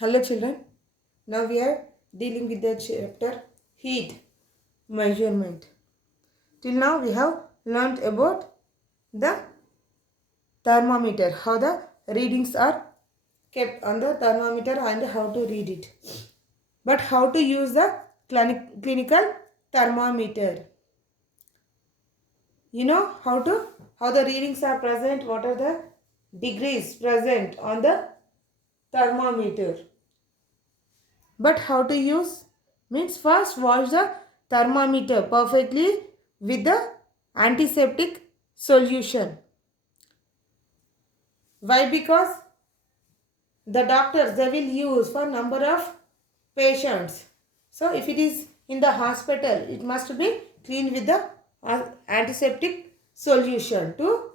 Hello children, now we are dealing with the chapter heat measurement. Till now we have learnt about the thermometer, how the readings are kept on the thermometer and how to read it. But how to use the clinical thermometer? You know how the readings are present, what are the degrees present on the thermometer. But how to use means first wash the thermometer perfectly with the antiseptic solution. Why? Because the doctors they will use for number of patients. So if it is in the hospital, it must be cleaned with the antiseptic solution to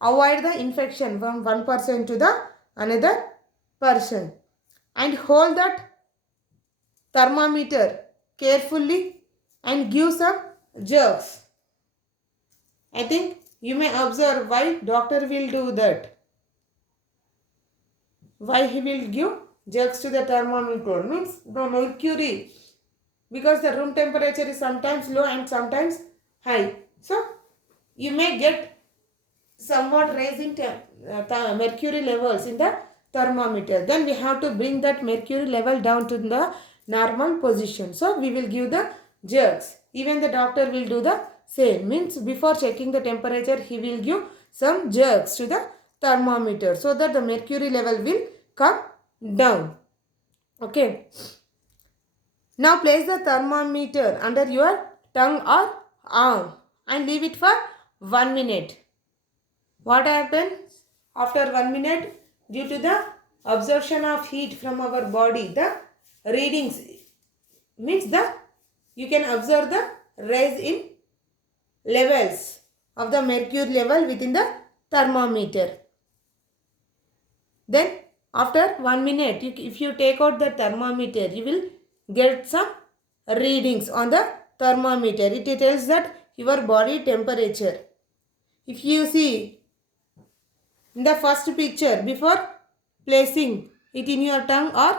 avoid the infection from one person to the another person, and hold that thermometer carefully and give some jerks. I think you may observe why doctor will do that. Why he will give jerks to the thermometer means the mercury, because the room temperature is sometimes low and sometimes high. So you may get somewhat raising mercury levels in the thermometer. Then we have to bring that mercury level down to the normal position. So we will give the jerks. Even the doctor will do the same. Means before checking the temperature, he will give some jerks to the thermometer so that the mercury level will come down. Okay. Now place the thermometer under your tongue or arm and leave it for 1 minute. What happens after 1 minute? Due to the absorption of heat from our body, the readings means the you can observe the rise in levels of the mercury level within the thermometer. Then after 1 minute, if you take out the thermometer, you will get some readings on the thermometer. It tells that your body temperature. If you see in the first picture, before placing it in your tongue or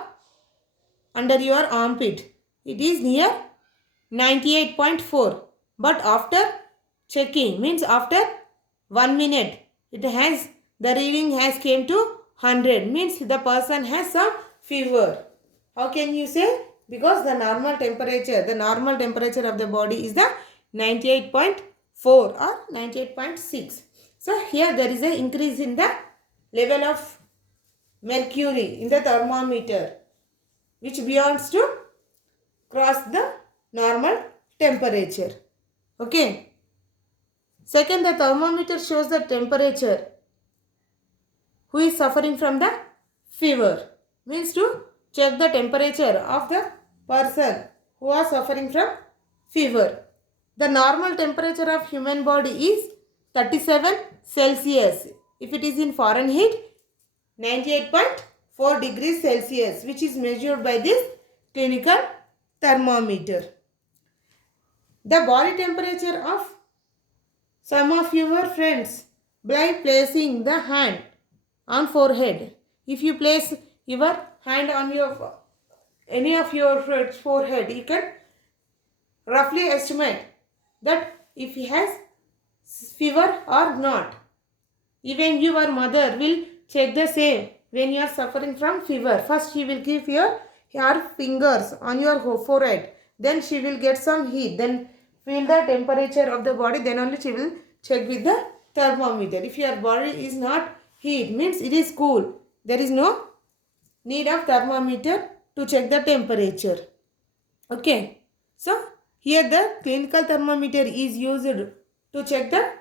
under your armpit, it is near 98.4. But after checking, means after 1 minute, the reading has came to 100, means the person has some fever. How can you say? Because the normal temperature of the body is the 98.4 or 98.6. So here there is an increase in the level of mercury in the thermometer, which beyonds to cross the normal temperature. Okay. Second, the thermometer shows the temperature who is suffering from the fever. Means to check the temperature of the person who are suffering from fever. The normal temperature of human body is 37 Celsius. If it is in Fahrenheit, 98.4 degrees Celsius, which is measured by this clinical thermometer. The body temperature of some of your friends by placing the hand on forehead. If you place your hand on your any of your friends' forehead, you can roughly estimate that if he has fever or not. Even your mother will check the same when you are suffering from fever. First she will give her fingers on your forehead. Then she will get some heat. Then feel the temperature of the body. Then only she will check with the thermometer. If your body is not heat, means it is cool. There is no need of thermometer to check the temperature. Okay. So here the clinical thermometer is used to check the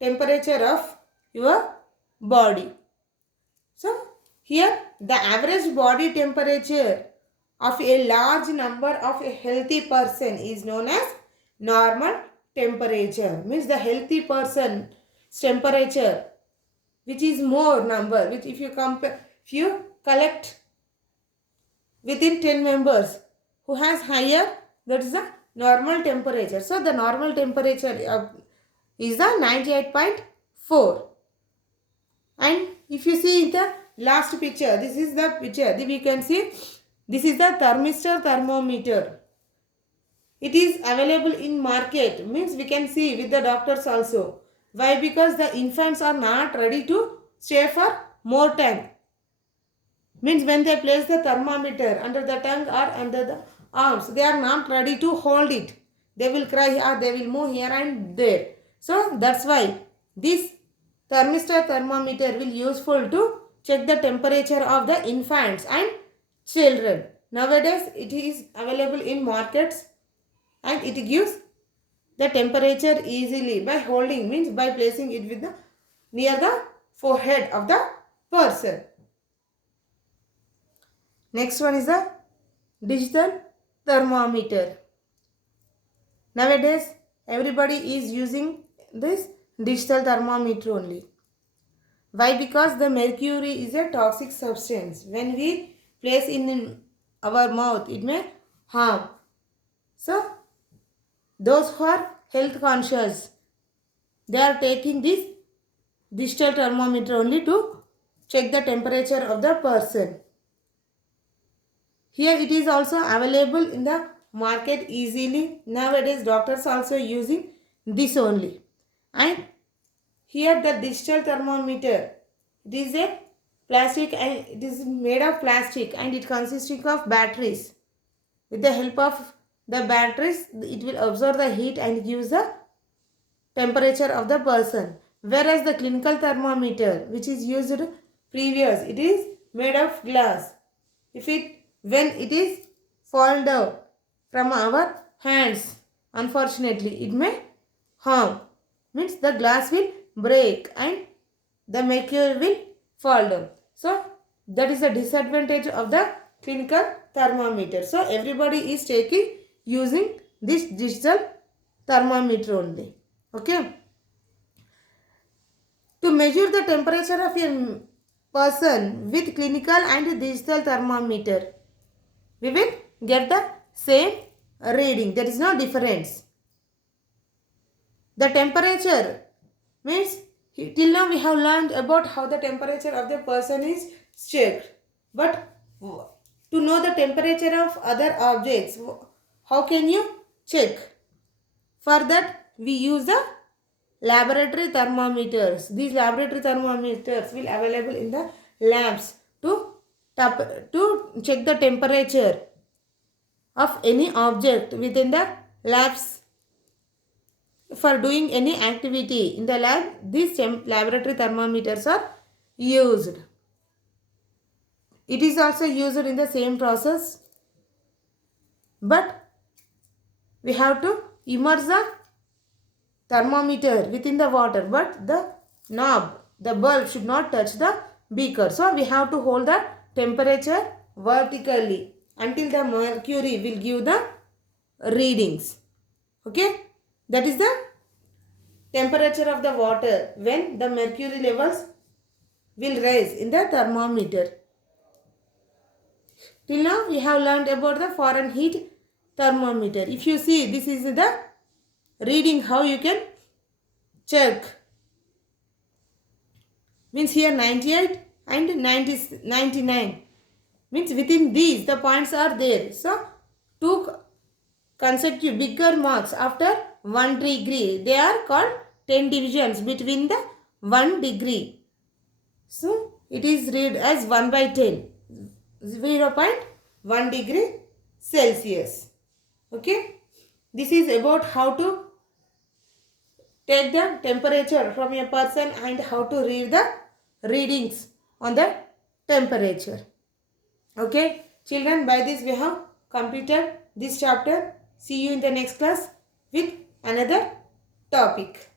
temperature of your body. So here the average body temperature of a large number of a healthy person is known as normal temperature. Means the healthy person's temperature, which is more number, which if you collect within 10 members who has higher, that is the normal temperature. So the normal temperature is the 98.4. And if you see the last picture, this is the picture, we can see This is the thermistor thermometer. It is available in market, means we can see with the doctors also. Why? Because the infants are not ready to stay for more time. Means when they place the thermometer under the tongue or under the arms, they are not ready to hold it. They will cry or they will move here and there. So that's why this thermistor thermometer will useful to check the temperature of the infants and children. Nowadays it is available in markets and it gives the temperature easily by holding, means by placing it with the near the forehead of the person. Next one is the digital thermometer. Nowadays everybody is using this digital thermometer only. Why? Because the mercury is a toxic substance. When we place in our mouth, it may harm. So those who are health conscious, they are taking this digital thermometer only to check the temperature of the person. Here it is also available in the market easily. Nowadays doctors also using this only. And here the digital thermometer, it is a plastic and it is made of plastic and it consisting of batteries. With the help of the batteries, it will absorb the heat and gives the temperature of the person. Whereas the clinical thermometer, which is used previous, it is made of glass. When it is fall down from our hands, unfortunately it may harm. Means the glass will break and the mercury will fall down. So that is the disadvantage of the clinical thermometer. So everybody is taking using this digital thermometer only. Okay. To measure the temperature of a person with clinical and digital thermometer, we will get the same reading. There is no difference. The temperature means till now we have learned about how the temperature of the person is checked. But to know the temperature of other objects, how can you check? For that we use the laboratory thermometers. These laboratory thermometers will available in the labs to check the temperature of any object within the labs. For doing any activity in the lab, these laboratory thermometers are used. It is also used in the same process, but we have to immerse the thermometer within the water, but the knob, the bulb should not touch the beaker. So we have to hold the temperature vertically until the mercury will give the readings. Okay, that is the temperature of the water when the mercury levels will rise in the thermometer. Till now we have learned about the Fahrenheit thermometer. If you see, this is the reading how you can check. Means here 98 and 99. Means within these the points are there. So two consecutive bigger marks after 1 degree, they are called 10 divisions between the 1 degree. So it is read as 1 by 10. 0.1 degree Celsius. Okay. This is about how to take the temperature from a person and how to read the readings on the temperature. Okay. Children, by this we have completed this chapter. See you in the next class with another topic.